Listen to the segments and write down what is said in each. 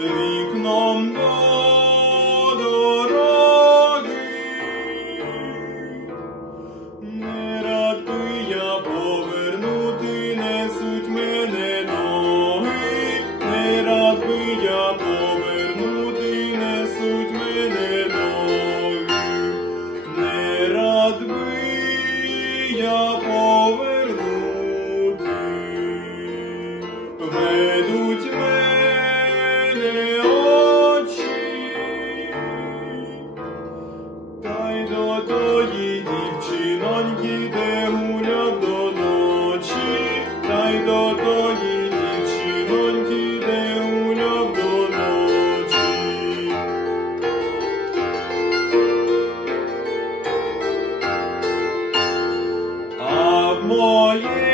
Leave тої дівчиноньки, де гуляв до ночі, та й до тої дівчиноньки, де гуляв до ночі. А в моєї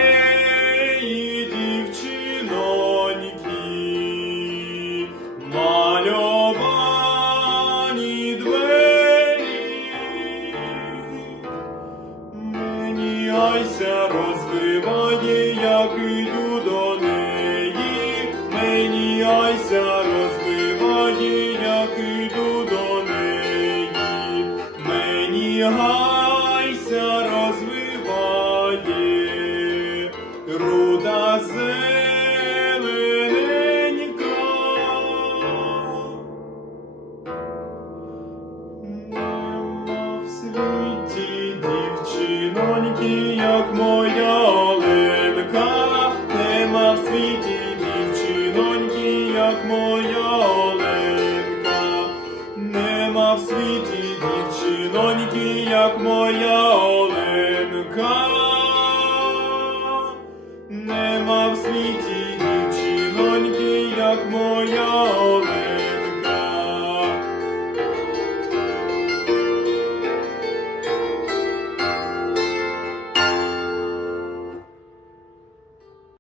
Мені айся як іду до неї. Мені айся розвиває, як іду до неї. Мені гайся розвиває, руда зелененька. Дівчиноньки, як моя Оленка, нема в світі дівчиноньки, як моя Оленка, нема в світі дівчиноньки, як моя Оленка, нема в світі дівчиноньки, як моя Оленка.